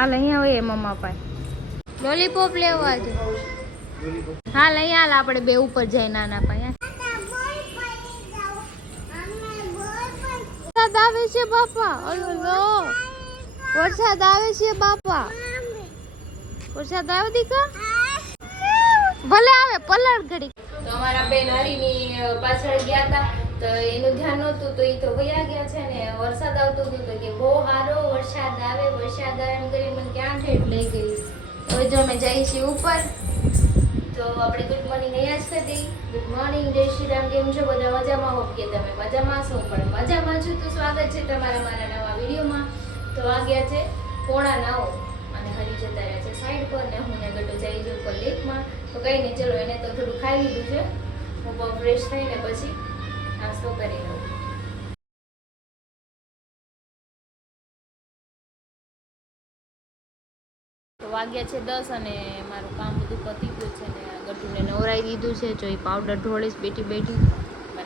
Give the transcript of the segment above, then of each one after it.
હાલ અહીંયા હોય મમ્મા પાસે લોલીપોપ લેવા છે. હાલ અહીંયા હાલ આપણે બે ઉપર જાય નાના પાસે. વરસાદ આવે છે બાપા. ઓલો વરસાદ આવે છે બાપા. વરસાદ આવે દીકા ભલે આવે પલળ ઘડી. તો અમારા બેન હરીની પાછળ ગયા હતા તો એનું ધ્યાન નહોતું તો એ તો વયા ગયા છે ને વરસાદ આવતો હતો તો કે બહુ સારો વરસાદ આવે એમ કરી મને ક્યાં ઠેઠ લઈ ગઈ. હવે જો અમે જઈએ છીએ ઉપર તો આપણે ગુડ મોર્નિંગ અહીંયા જ કરી દઈએ. ગુડ મોર્નિંગ જય શ્રી રામ. કેમ છો બધા? મજામાં હો કે તમે મજામાં છો? પણ મજામાં છું તો સ્વાગત છે તમારા મારા નવા વિડીયોમાં. તો આ ગયા છે 8:45 અને હરી જતા રહ્યા છે સાઈડ પર ને હું ને ગટો જઈ છું ઉપર લેકમાં. તો કંઈ નહીં, ચલો એને તો થોડું ખાઈ લીધું છે. હું પણ ફ્રેશ થઈને પછી નાસ્તો કરી લઉં. તો વાગ્યા છે 10 અને મારું કામ બધું પતી ગયું છે ને ગટુને નવરાઈ દીધું છે. જો એ પાવડર ઢોળીશ બેઠી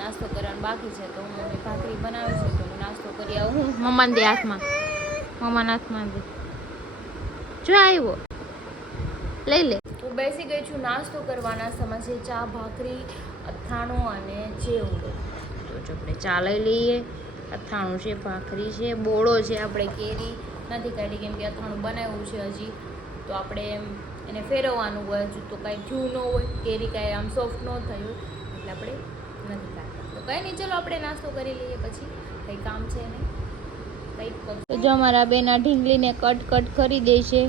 નાસ્તો કરવાનું બાકી છે તો હું મમ્મી ભાખરી બનાવે છે તો હું નાસ્તો કરી આવું. મમ્માને દે હાથમાં, મમ્માના હાથમાં દે. જો આવ્યો લઈ લે. હું બેસી ગઈ છું નાસ્તો કરવા. નાસ્તામાં છે ચા, ભાખરી, અથાણું અને ચેવડો. તો જો આપણે ચા લઈ લઈએ. અથાણું છે, ભાખરી છે, બોળો છે. આપણે કેરી નથી કાઢી કેમ કે અથાણું બનાવ્યું છે હજી તો આપણે એને ફેરવવાનું હોય. હજુ તો કાંઈ થયું ન હોય, કેરી કાંઈ આમ સોફ્ટ ન થયું એટલે આપણે નથી કાઢતા. તો કંઈ નહીં, ચલો આપણે નાસ્તો કરી લઈએ પછી કંઈ કામ છે નહીં કંઈક. તો જો અમારા બેના ઢીંગલીને કટ કરી દે છે.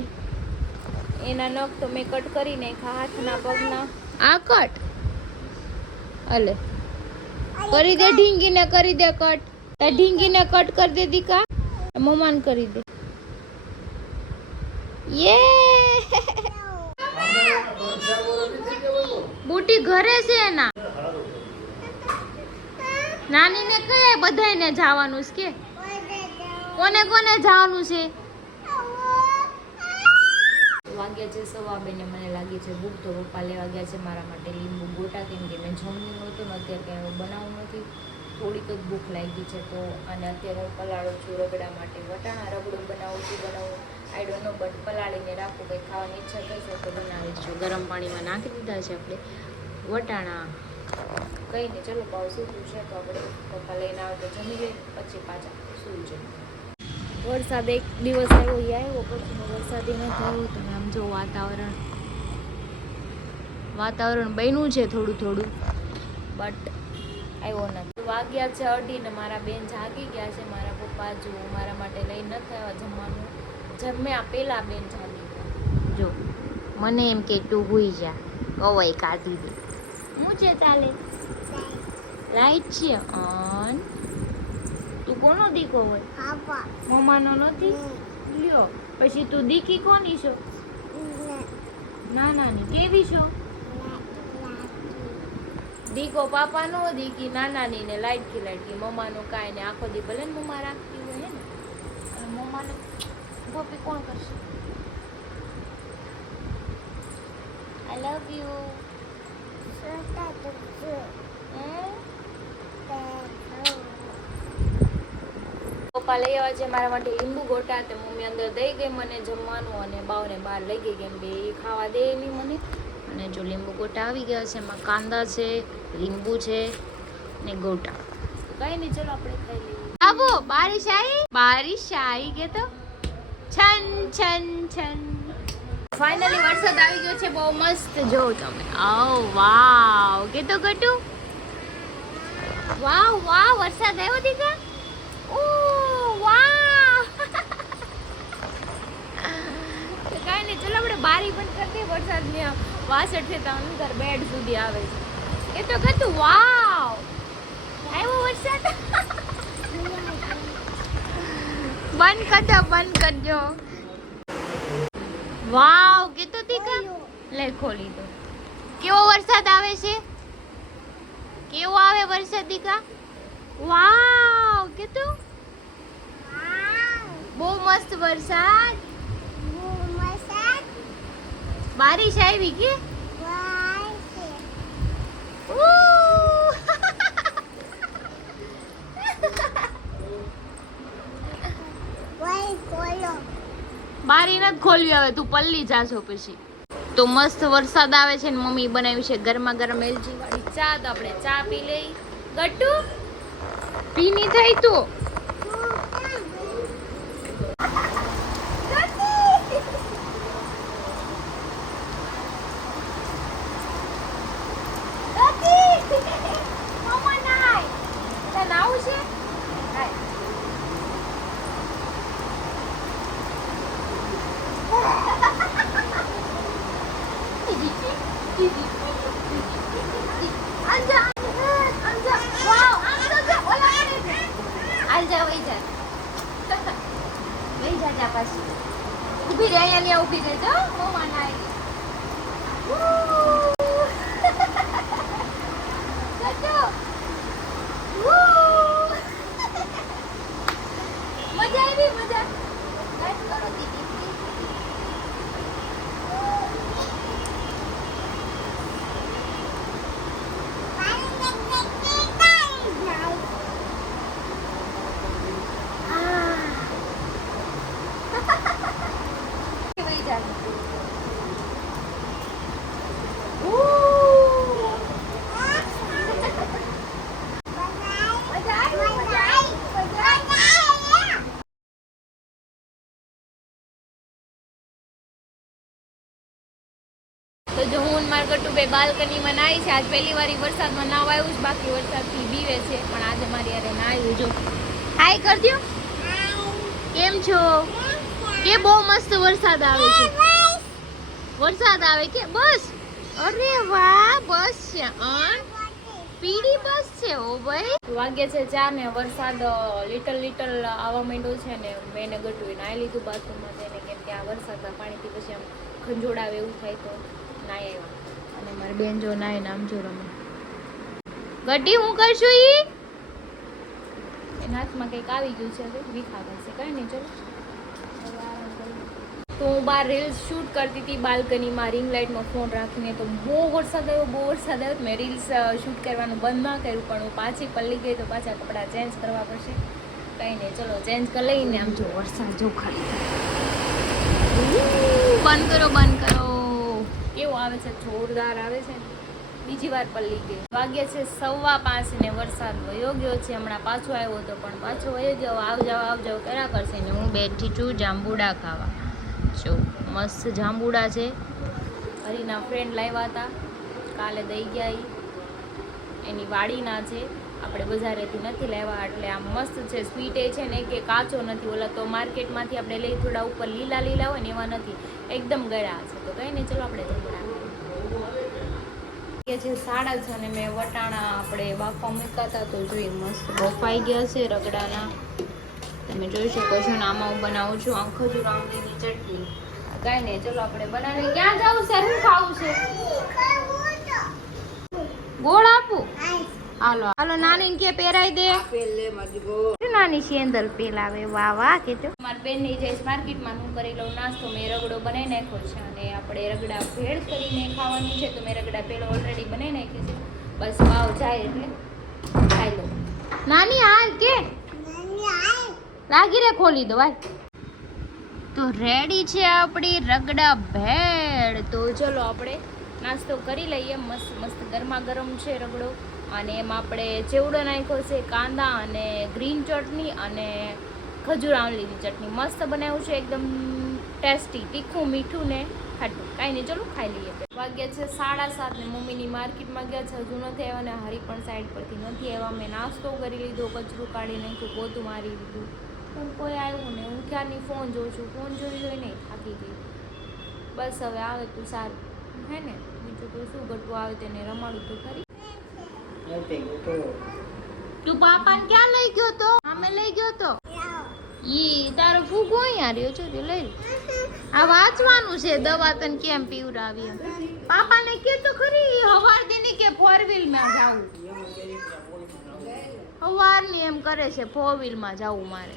એના નખ તો મેં કટ કરી નાખ્યા, હાથના પગના. આ કટ અલે કરી દે ઢીંગીને, કરી દે કટ. ઢીંગીને કટ કરી દે દીકા, મમ્માને કરી દે. યે બુટી ઘરે છે એના. નાનીને કયા બધાને જવાનું છે કે કોને જવાનું છે? વાગ્યા છે 2:15 ને મને લાગી છે ભૂખ. તો પપ્પા લેવા ગયા છે મારા માટે લીંબુ ગોટા કેમ કે મેં જમવું નહોતું ને અત્યારે કંઈ બનાવવું નથી. થોડીક જ ભૂખ લાગી છે તો અને અત્યારે હું પલાળું છું રગડા માટે. વટાણા રગડું બનાવું આઈ ડોન્ટ નો બટ પલાળીને રાખું. કંઈ ખાવાની ઈચ્છા થશે તો બનાવીશું. ગરમ પાણીમાં નાખી દીધા છે આપણે વટાણા. કંઈ નહીં, ચલો પાવ સૂકું છે તો આપણે પપ્પા લઈને આવે તો જમી લઈએ પછી પાછા સૂઈ જઈએ. વરસાદ એક દિવસ આવ્યો એ આવ્યો પછી વરસાદી ન થયું. તમે આમ જો વાતાવરણ બન્યું છે થોડું બટ આવ્યો નથી. વાગ્યા છે 2:30 ને મારા બેન જાગી ગયા છે. મારા પપ્પા જો મારા માટે લઈ નથી આવ્યા જમવાનું. જમ્યા પેલા બેન જાગી ગયા. જો મને એમ કે તું હુઈ જા, કવાઈ કાઢી દે. હું છે ચાલે રાઈટ છે. ઓન તું કોનો દીકો હોય? મમ્માનો નથી. લ્યો પછી તું દીકી કોની છો? નાનાની. કેવી છો? દીકો પાપાનો, દીકી નાનાની ને લાઈટકી. મમ્માનો કાંઈ ને આખો દી ભલે ને મમ્મા રાખતી હોય ને અને મમ્માને ગોપી કોણ કરશે? આઈ લવ યુ. પપ્પા લઈ આવ્યા છે મારા માટે લીંબુ ગોટા. તો મમ્મી અંદર દઈ ગઈ મને જમવાનું અને બાવને બહાર લઈ ગઈ કેમ કે એ ખાવા દે નહીં મને. અને જો લીંબુ ગોટા આવી ગયા છે, એમાં કાંદા છે, લીંબુ છે ને ગોટા. કઈ નહીં, ચલો આપણે ખાઈ લઈએ. આવો બારિશ આવી કે તો છન. ફાઇનલી વરસાદ આવી ગયો છે બહુ મસ્ત. જો તમે આવ વાવ કે તો ગટુ વાવ વરસાદ આવ્યો દીકા. ઓ વાવ તો કાંઈ નહીં, ચલો આપણે બારી બંધ કરી દઈએ. વરસાદની વાસણ છે તો અંદર બેડ સુધી આવે છે. એ તો કતું વાવ આવ્યો વરસાદ. બંધ કરજો. વાવ કેતો દીકા લે ખોલી દો. કેવો વરસાદ આવે છે? કેવો આવે વરસાદ દીકા? વાવ કેતો બહુ મસ્ત વરસાદ. બારિશ આવી કે બારી નથી ખોલવી, હવે તું પલ્લી જાશો પછી. તો મસ્ત વરસાદ આવે છે ને મમ્મી બનાવી છે ગરમા ગરમ એલચી વાળી ચા. તો આપણે ચા પી લઈ. ગટ્ટુ પીની થઈ તું. ઉભી રહે અહીંયા ઉભી રહેજો. મમ્મા નાઈ મજા આવી મજા. તો જો હું મારા ગટ્ટુભાઈ બાલ્કનીમાં નાહી છે. આજ પહેલી વાર વરસાદમાં નાવા આવ્યું છે, બાકી વરસાદથી બીવે છે, પણ આજે મારી યારે નાહ્યું. જો હાય કર દો. કેમ છો? કે બહુ મસ્ત વરસાદ આવે છે. વરસાદ આવે કે બસ? અરે વાહ, બસ છે. પીડી બસ છે. ઓ ભાઈ વાગે છે 4 ને વરસાદ લિટલ આવવા માંડ્યો છે ને મેં ગટ્ટુએ નાહી લીધું બાથરૂમમાં જઈને, કેમ કે આ વરસાદના પાણીથી પછી આમ ખંજોડાવે એવું થાય તો નાય આવ્યા. અને મારી બેન જો નાય નામ જો રમે. ગટ્ટી હું કરશું ઈ એના હાથમાં કંઈક આવી ગયું છે, વિખાવે છે. કઈ નહીં, ચલો. તો હું બહાર રીલ્સ શૂટ કરતી હતી બાલ્કનીમાં રિંગ લાઇટમાં ફોન રાખીને. તો બહુ વરસાદ આવ્યો. મેં રીલ્સ શૂટ કરવાનું બંધ ના કર્યું, પણ હું પાછી પલ્લી ગઈ તો પાછા કપડાં ચેન્જ કરવા પડશે. કંઈ નહીં, ચલો ચેન્જ કરી લઈને. આમ જો વરસાદ જો ખાલી બંધ કરો. કેવો આવે છે, જોરદાર આવે છે. બીજી વાર પલ્લી ગઈ. વાગ્યા છે 5:15 ને વરસાદ વયો ગયો છે. હમણાં પાછો આવ્યો હતો પણ પાછો વયો ગયો. આવ જાવ કર્યા કરશે ને હું બેઠી છું જાંબુડા ખાવા. જો મસ્ત જાંબુડા છે. હરીના ફ્રેન્ડ લાવ્યા હતા, કાલે દઈ ગયા. એની વાડીના છે, આપણે બજારેથી નથી લાવ્યા. એટલે આમ મસ્ત છે. સ્વીટ એ છે ને કે કાચો નથી. ઓલા તો માર્કેટમાંથી આપણે લઈ થોડા ઉપર લીલા હોય ને એવા નથી, એકદમ ગળા છે. તો કંઈ નહીં, ચલો આપણે જાંબુડા કે છે 6:30 અને મેં વટાણા આપણે બાફવા મૂક્યા હતા. તો જોઈએ મસ્ત બફાઈ ગયા છે રગડાના. તમે જોઈ શકો છો ને આમાં હું બનાવું છું ખજૂર આંબલીની ચટણી. કાંઈ નહીં, ચલો આપણે બનાવીને. ક્યાં જવું છે? શું ખાવું છે? ગોળ આપું? હાલો નાની કે પહેરાઈ દે. નાની સેન્ડલ પહેલાવે. વાહ કે જો મારી બેન ની જઈશ માર્કેટમાં. હું કરી લઉં નાસ્તો. મેં રગડો બનાવી નાખ્યો છે અને આપણે રગડા ભેળ કરીને ખાવાની છે. તો મેં રગડા ભેળ ઓલરેડી બનાવી નાખી છે. બસ ભાવ જાય એટલે ખાઈ લઉં. નાની હાલ કે લાગી રે, ખોલી દો ભાઈ. તો રેડી છે આપણી રગડા ભેળ. તો ચલો આપણે નાસ્તો કરી લઈએ. મસ્ત ગરમા ગરમ છે રગડો. અને એમાં આપણે ચેવડો નાખ્યો છે, કાંદા અને ગ્રીન ચટણી અને ખજૂર આંવલીની ચટણી. મસ્ત બનાવ્યું છે, એકદમ ટેસ્ટી, તીખું મીઠું ને ખાટું. કાંઈ નહીં, ચલો ખાઈ લઈએ. વાગ્યા છે 7:30 ને મમ્મીની માર્કેટમાં ગયા છે, હજુ નથી આવ્યા. ને હરી પણ સાઈડ પરથી નથી આવ્યા. મેં નાસ્તો કરી લીધો, કચરું કાઢી નાખ્યું, પોતું મારી લીધું, પણ કોઈ આવ્યું ને. હું ક્યારની ફોન જોઉં છું, ફોન જોઈ નહીં થાકી ગઈ. બસ હવે આવે તું સારું હે ને. બીજું તો શું, ગટવું આવે તેને રમાડું તો ખરી. તું પાપાને ક્યાં લઈ ગયો તો? અમે લઈ ગયો તો. ઈ તારો ફૂગો અહીંયા રહ્યો છો, લઈ. આ વાંચવાનું છે, દવા તને કેમ પીવડાવી. પાપાને કે તો ખરી હવાર દીની કે 4 વ્હીલ માં જાવું. હવારની એમ કરે છે 4 વ્હીલ માં જાવું મારે.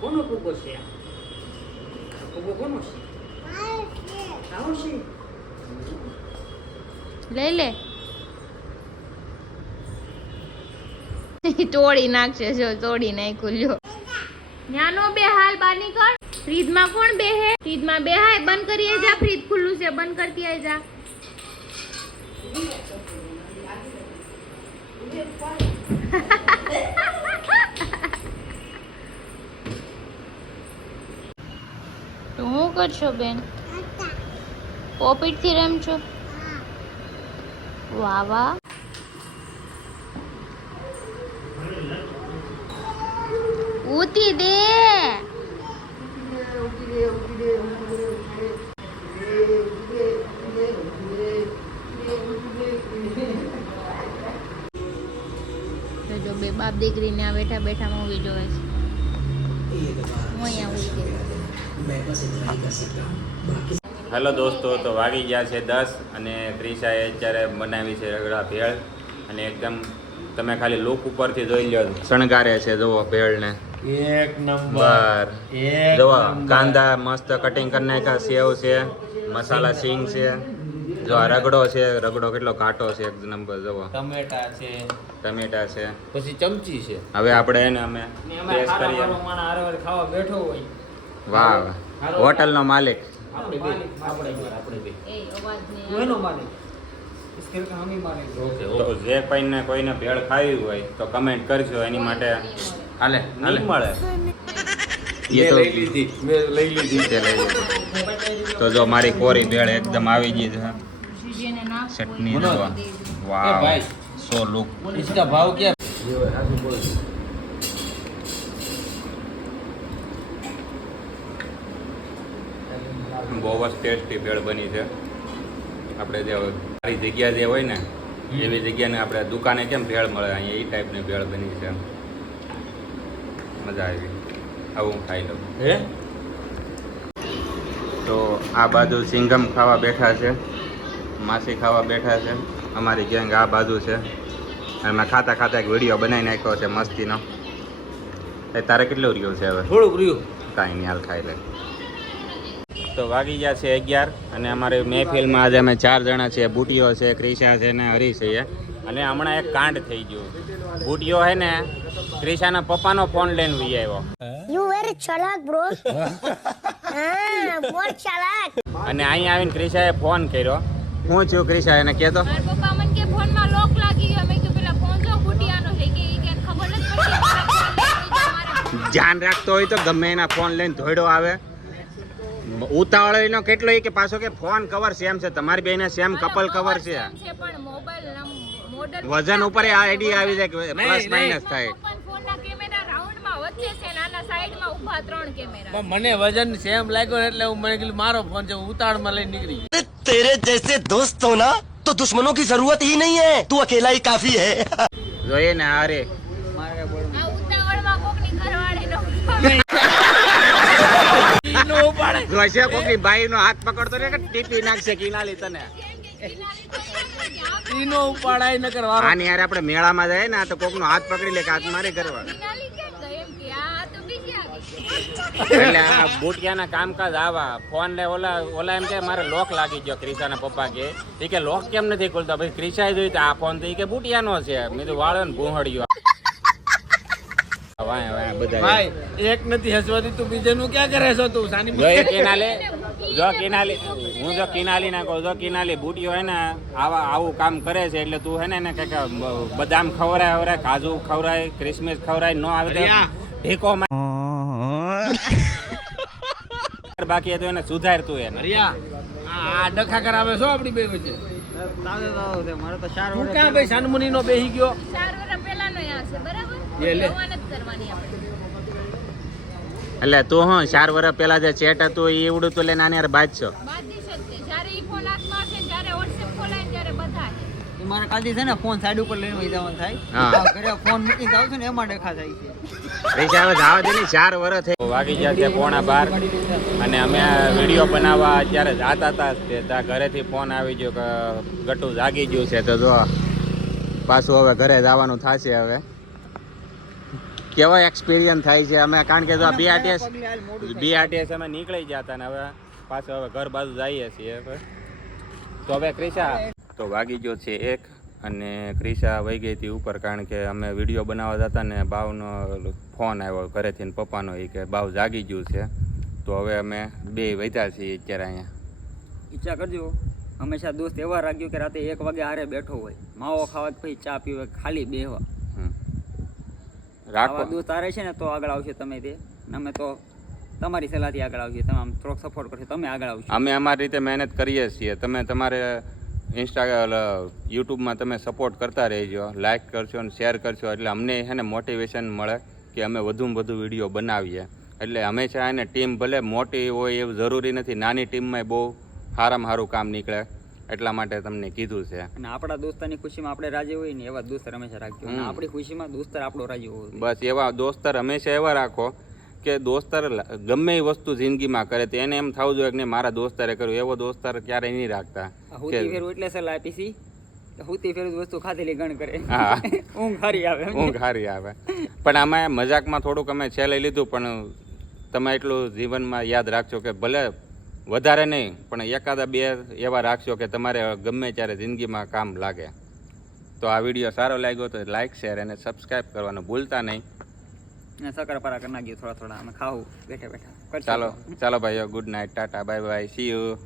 કોનો ફૂગો છે? ફૂગો કોનો છે? લઈ લે. તોડી નાખશે. જો તોડી નાખ્યું. લ્યો ન્યાનો બે હાલ બાર નીકળ. ફ્રીજમાં કોણ બેહે? ફ્રીજમાં બેહાય. બંધ કરી જા. ફ્રીજ ખુલ્લું છે, બંધ કરતી આઈ જા. તો હું કરશો બેન? પોપીટ થી રમશો? વાહ વાહ. ઉતી દે. તો જો બે બાપ દીકરીને આ બેઠા બેઠા મૂવી જોવે છે. હું અહીંયા ઉઈ ગઈ. હેલો દોસ્તો, તો વાગી ગયા છે 10 અને ક્રિશાએ અત્યારે બનાવી છે રગડા ભેળ અને એકદમ તમે ખાલી લુક ઉપરથી જોઈ લો, શણગારે છે. જુઓ ભેળને એક નંબર. જુઓ કાંદા મસ્ત કટિંગ કરી નાખ્યા, સેવ છે, મસાલા સિંગ છે, જો આ રગડો છે, રગડો કેટલો ઘાટો છે, એક નંબર. જુઓ ટમેટા છે, ટમેટા છે, પછી ચમચી છે. હવે આપણે એને અમે ટેસ્ટ કરીએ. ખાવા બેઠો હોય. વાહ, હોટલનો માલિક. આપણે બે. એ અવાજ ને કોઈનો માલિક? इसके का हम ही मालिक. ओके તો જે કોઈને ભેળ ખાવી હોય તો કમેન્ટ કરજો. એની માટે હાલે નહીં મળે ये એ તો લઈ લીધી. મેં લઈ લીધી. તે લઈ લીધું. તો જો મારી કોરી ભેળ એકદમ આવી ગઈ છે. જેને નાખ ચટણી બોલો. જો ए વાવ, भाई, સો લુક. इसका भाव क्या? ये आगे बोल. બહુ જ ટેસ્ટી ભેળ બની છે. આપણે જે સારી જગ્યા જે હોય ને એવી જગ્યાને આપણે દુકાને કેમ ભેળ મળે, અહીંયા એ ટાઈપની ભેળ બની છે. મજા આવી. આવું ખાઈ લઉં. હે? તો આ બાજુ સિંગમ ખાવા બેઠા છે, માસી ખાવા બેઠા છે, અમારી ગેંગ આ બાજુ છે. અને મેં ખાતા ખાતા એક વિડીયો બનાવી નાખ્યો છે મસ્તીનો. એ તારે કેટલું રહ્યું છે હવે? થોડુંક રહ્યું. કાંઈ નહીં, હાલ ખાઈ લે. તો વાગી ગયા છે 11 અને અમારી મહેફિલમાં આજે અમે 4 જણા છીએ. બુટીઓ છે, ક્રિશા છે ને હરીશ છે. અને હમણાં એક કાંડ થઈ ગયું. બુટીઓ હે ને ક્રિશાના પપ્પાનો ફોન લઈને વી આવ્યો You very chalak, bro. बहुत chalak. અને અહીંયા આવીને ક્રિશાએ ફોન કર્યો. હું છું ક્રિશા, એને કહેતો મારા પપ્પા મને કે ફોનમાં લોક લાગી ગયો. મેં કીધું પેલા ફોન જો બુટિયાનો છે કે ઈ કે ખબર નથી પડતી. ધ્યાન રાખતો હોય તો ગમે એના ફોન લઈને ધોડો આવે. ઉતાવળીનો કેટલો એ કે પાછો કે ફોન કવર સેમ છે, તમારી બેને સેમ કપલ કવર છે. પણ મોબાઈલ મોડલ વજન ઉપર આ આઈડિયા આવી જાય કે પ્લસ માઇનસ થાય. ફોનના કેમેરા રાઉન્ડમાં વચ્ચે છે અને આના સાઈડમાં ઊભા 3 કેમેરા. પણ મને વજન સેમ લાગ્યો એટલે હું મને કીધું મારો ફોન છે, હું ઉતાળમાં લઈને નીકળી ગયો. तेरे जैसे दोस्त हो ना तो दुश्मनों की जरूरत ही नहीं है, तू अकेला ही काफी है. જોઈએ ને અરે આ ઉતાવળમાં કોકની ઘરવાળી નો જોશે કોકની બાઈનો હાથ પકડતો ને કે ટીપી નાખશે કિનાલી તને. ઈનો ઉપાડાય નકર વારો. આની યાર આપણે મેળામાં જાય ને તો કોકનો હાથ પકડી લે કે હાથ મારી કરવા. કિનાલી કેમ તો એમ કે આ તો બીજી આવી. એટલે આ બુટિયાના કામકાજ આવા. ફોન લે ઓલા એમ કે મારે લોક લાગી ગયો. ક્રિશાના પપ્પા કે ઈ કે લોક કેમ નથી ખોલતા? પછી ક્રિશાએ જોઈ તો આ ફોન તો ઈ કે બુટિયાનો છે. મેં તો વાળો ને ભૂંહળ્યો. વાય વાય બધા ભાઈ એક નથી હસવાથી તું બીજાનું ક્યાં કરે છો તું? સાની જો એ કિનાલે હું જો કિનાલી ના કહું, જો કિનાલી બુટીઓ હે ને આવું કામ કરે છે એટલે તું હે ને એને કંઈક બદામ ખવરાય, કાજુ ખવરાય, ક્રિસમિસ ખવરાય, નો આવે તો ઢીકો માર. બાકી તો એને સુધાર તું એને. હરિયા આ ડખા કરાવે છો આપણી બે વચ્ચે. તું ક્યાં ભાઈ સાનમુની નો બેહી ગયો? 4 વર્ષ પહેલાનો આ છે બરાબર. એ લે. જવાન જ કરવાની આપણે. એટલે તું હું 4 વર્ષ પહેલા જે ચેટ હતું એ એવડું તો લઈને આને યાર બાજશો. બાદ દિવસ જ જ્યારે ઈ ફોન હાથમાં હશે ને જ્યારે WhatsApp ખોલાય ને ત્યારે બધા મારે કાલથી છે ને ફોન સાઈડ ઉપર લઈને વહી જવાનું થાય. હા. ઘરે ફોન મૂકીને જાવ છું ને એમાં ડખા થાય છે. પૈસા હવે જવા દે ને, 4 વર્ષ થઈ વાગી ગયા છે 11:15 અને અમે આ વિડીયો બનાવવા અત્યારે જાતા હતા તે ત્યાં ઘરેથી ફોન આવી ગયો કે ગટુ જાગી ગયું છે. તો જો પાછું હવે ઘરે જવાનું થશે. હવે કેવો એક્સપિરિયન્સ થાય છે અમે, કારણ કે જો BRTS અમે નીકળી ગયા હતા ને હવે પાછું હવે ઘર બાજુ જઈએ છીએ. તો હવે ક્રિશા તો વાગી ગયો છે 1 અને ક્રિશા વહી ગઈ હતી ઉપર, કારણ કે અમે વિડીયો બનાવવા જતા ને બાવનો ફોન આવ્યો ઘરેથી ને પપ્પાનો, એ કે બાવ જાગી ગયું છે. તો હવે અમે બે વધ્યા છીએ અત્યારે અહીંયા. ઈચ્છા કરજો હંમેશા દોસ્ત એવા રાખ્યો કે રાતે 1 વાગે હારે બેઠો હોય, માવો ખાવા કે પછી ચા પીવે, ખાલી બેહવા. રાખો આવા દોસ્ત હારે છે ને તો આગળ આવશે તમે તે, અમે તો તમારી સલાહથી આગળ આવશે, તમે આમ થોડોક સપોર્ટ કરશો તમે આગળ આવશો. અમે અમારી રીતે મહેનત કરીએ છીએ, તમે તમારે યુટ્યુબમાં તમે સપોર્ટ કરતા રહેજો, લાઇક કરશો અને શેર કરશો, એટલે અમને છે ને મોટિવેશન મળે કે અમે વધુમાં વધુ વિડીયો બનાવીએ. એટલે હંમેશા એને ટીમ ભલે મોટી હોય એવું જરૂરી નથી, નાની ટીમમાં બહુ સારામાં સારું કામ નીકળે, એટલા માટે તમને કીધું છે. અને આપણા દોસ્તારની ખુશીમાં આપણે રાજી હોય ને એવા દોસ્તાર હંમેશા રાખજો, અને આપણી ખુશીમાં દોસ્તાર આપણો રાજી હોવો જોઈએ. બસ એવા દોસ્તાર હંમેશા એવા રાખો કે દોસ્તાર ગમે એ વસ્તુ જિંદગીમાં કરે તો એને એમ થવું જોઈએ કે નહીં મારા દોસ્તારે કર્યું, એવો દોસ્તાર ક્યારેય નહીં રાખતા. હુતી ફેરવું એટલે સલાહ આપી છી કે હુતી ફેરવું વસ્તુ ખાધેલી ગણ કરે. હા ઊંઘ હારી આવે. ઊંઘ હારી આવે. પણ આમાં મજાકમાં થોડુંક અમે છેલ્લે લીધું, પણ તમે એટલું જીવનમાં યાદ રાખજો કે ભલે વધારે નહીં પણ એકાદા 2 એવા રાખશો કે તમારે ગમે ત્યારે જિંદગીમાં કામ લાગે. તો આ વિડીયો સારો લાગ્યો તો લાઇક શેર અને સબસ્ક્રાઈબ કરવાનું ભૂલતા નહીં. અને સકરપારા કરી નાખ્યો થોડા થોડા, અમે ખાવું બેઠા બેઠા. ચાલો ચાલો ભાઈઓ, good night, Tata, bye bye, C you.